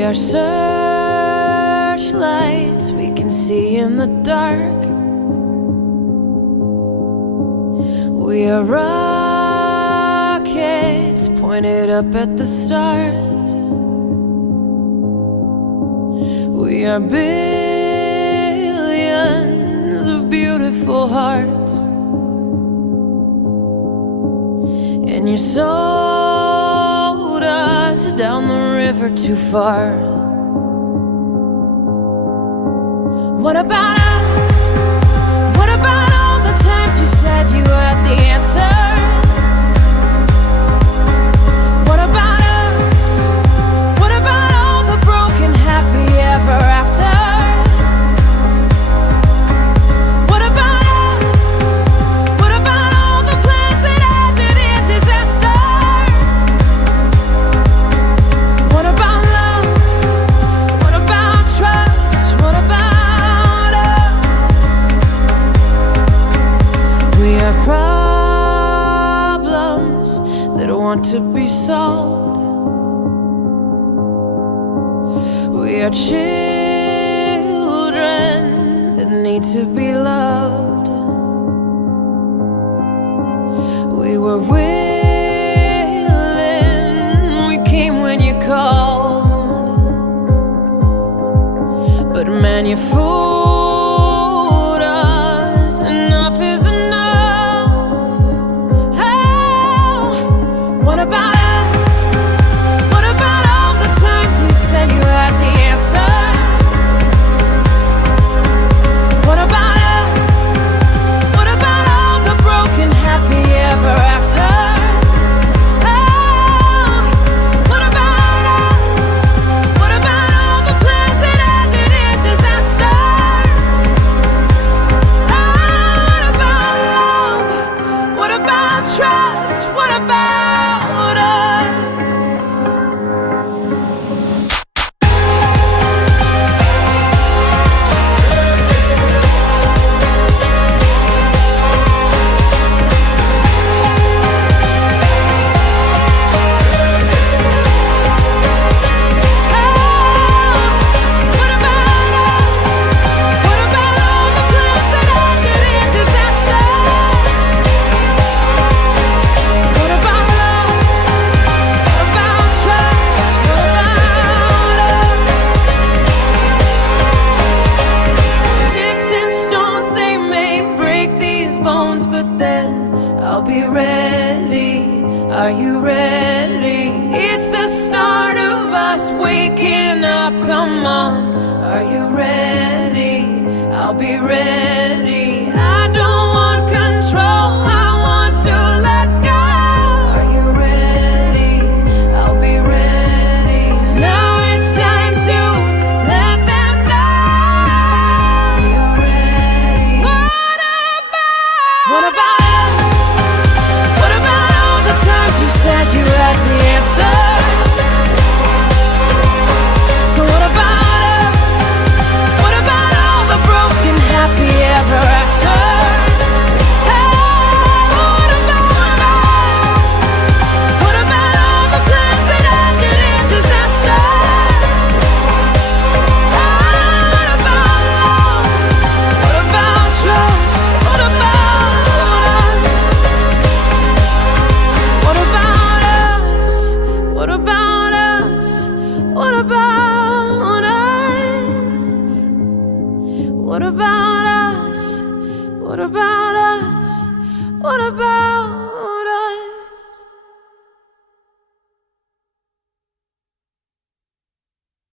We are searchlights we can see in the dark. We are rockets pointed up at the stars. We are billions of beautiful hearts, and you sold us down the river too far. What about us? What about all the times you said you had the answers? What about us? What about all the broken happy ever afters? What about us? What about all the plans that ended in disaster? What about love? What about trust? What about us? We are problems that want to be solved. We are children that need to be loved. We were willing, we came when you called, but man, you fooled us. Enough is enough. Oh, what about us? What about all the times you said you had the answers? What about us? What about all the broken happy ever afters? Oh, what about us? What about all the plans that ended in disaster? Oh, what about love? What about trust? What about us? What about us? What about all the plans that ended in disaster? What about love? What about trust? What about us? Sticks and stones, they may break these bones, but then I'll be ready. Are you ready? It's the start of us waking up. Come on, are you ready? I'll be ready.